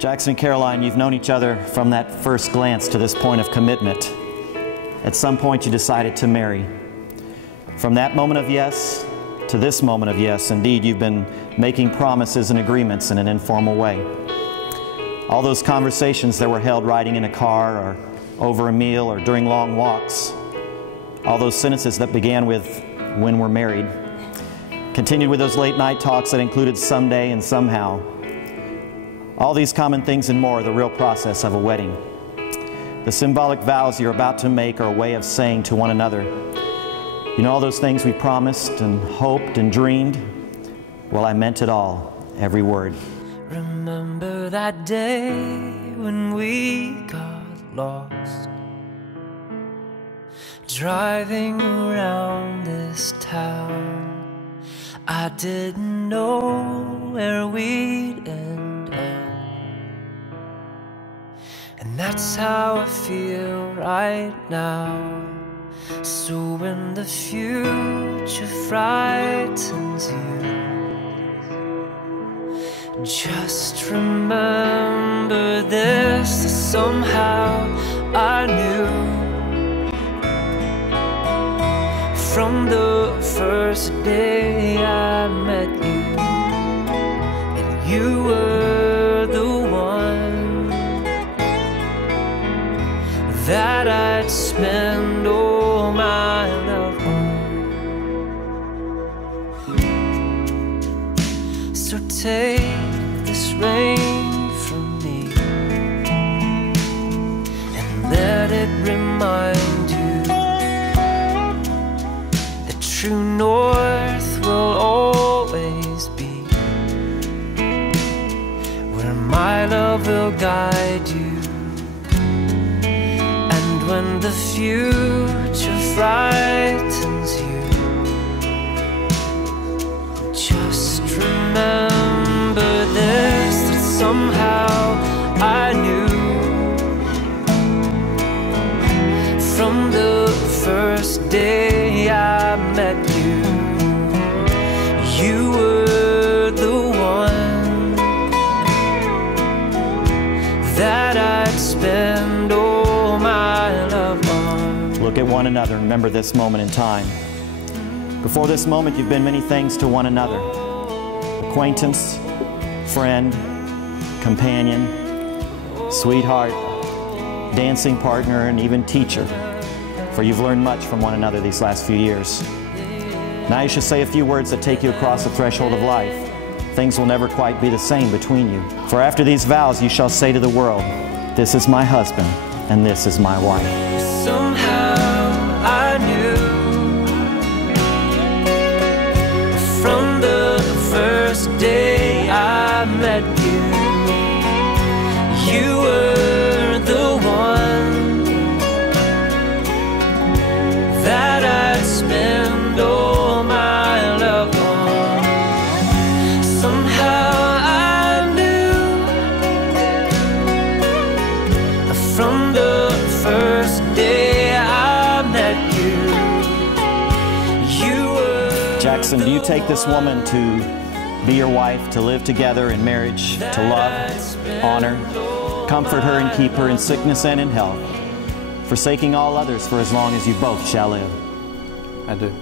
Jackson and Caroline, you've known each other from that first glance to this point of commitment. At some point you decided to marry. From that moment of yes to this moment of yes, indeed, you've been making promises and agreements in an informal way. All those conversations that were held riding in a car or over a meal or during long walks, all those sentences that began with, "when we're married," continued with those late night talks that included "someday" and "somehow." All these common things and more are the real process of a wedding. The symbolic vows you're about to make are a way of saying to one another, "You know all those things we promised and hoped and dreamed? Well, I meant it all, every word." Remember that day when we got lost, driving around this town. I didn't know where we'd end up, and that's how I feel right now. So when the future frightens you, just remember this, that somehow I knew from the first day I met you, and you were the one that I'd spend all my love on. So take this rain from me and let it remind you that true north will always be where my love will guide you. And when the future frightens you, just remember this, that somehow I knew from the first day I met you, you were the one that I'd spend all my love on. Look at one another and remember this moment in time. Before this moment, you've been many things to one another: acquaintance, friend, companion, sweetheart, dancing partner, and even teacher. For you've learned much from one another these last few years. Now you should say a few words that take you across the threshold of life. Things will never quite be the same between you. For after these vows you shall say to the world, "This is my husband, and this is my wife." Somehow I knew from the first day I met you, you were the one that I'd spend all my love on. Somehow I knew from the first day I met you, you were. Jackson, do you take this woman to be your wife, to live together in marriage, to love, honor, comfort her and keep her in sickness and in health, forsaking all others for as long as you both shall live? I do.